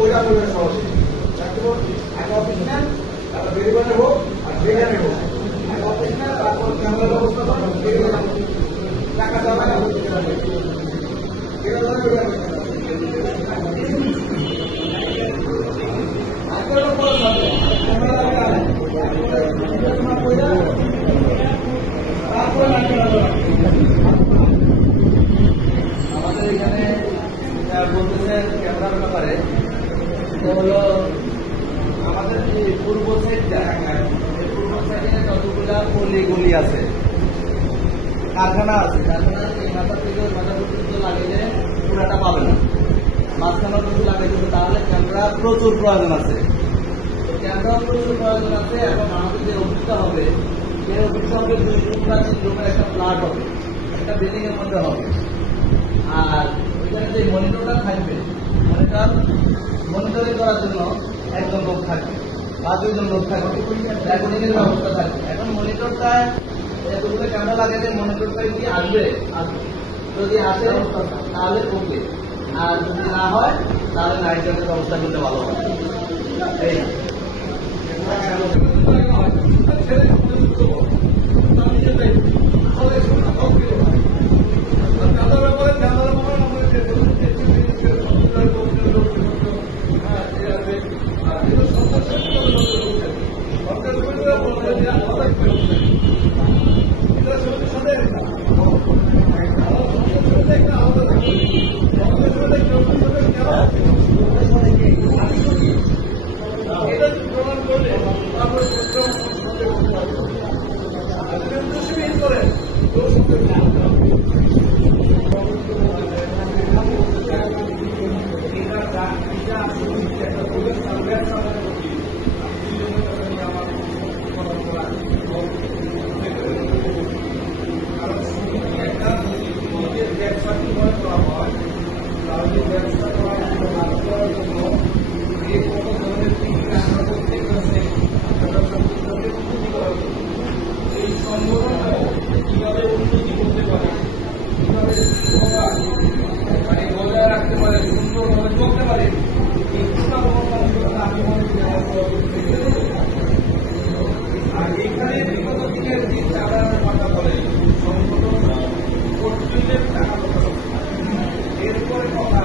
ওইটা বলবেন সহজে আগে অফিস নেন, তারপর বেরিবানে হোক আর বেগানে হোক, আগে অফিস নেন, তারপর ক্যামেরা ব্যবস্থা করেন, টাকা দেওয়া আমাদের এখানে বলতেছেন ক্যামেরার ব্যাপারে হলো আমাদের যে পূর্ব সাইডটা, পূর্ব সাইডে যতগুলা গলি গলি আছে, কারখানা আছে, কারখানার এই মাথা থেকে ওই মাথা পর্যন্ত লাগিয়ে পুরাটা পাবে না, মাঝখানে যদি লাগাই দেবে তাহলে ক্যামেরা প্রচুর প্রয়োজন আছে। ক্যামেরা প্রচুর প্রয়োজন আছে। এবং আমাদের যে অফিসটা হবে, সেই অফিসটা হবে 2 রুম বা 3 রুমের একটা ফ্ল্যাট হবে, একটা বিল্ডিং এর মধ্যে হবে। আর ওইখানে যে মনিটরটা থাকবে, মনিটরিং করার জন্য একজন লোক থাকবে বা 2 জন লোক থাকবে, রেকর্ডিং এর ব্যবস্থা থাকবে। এখন মনিটরটা এতগুলো ক্যামেরা লাগালে মনিটরটা কি আসবে? যদি আসে তাহলে ওকে, আর যদি না হয় তাহলে নাইট জাম্পের ব্যবস্থা করতে ভালো হয়। এই এরপরে কথা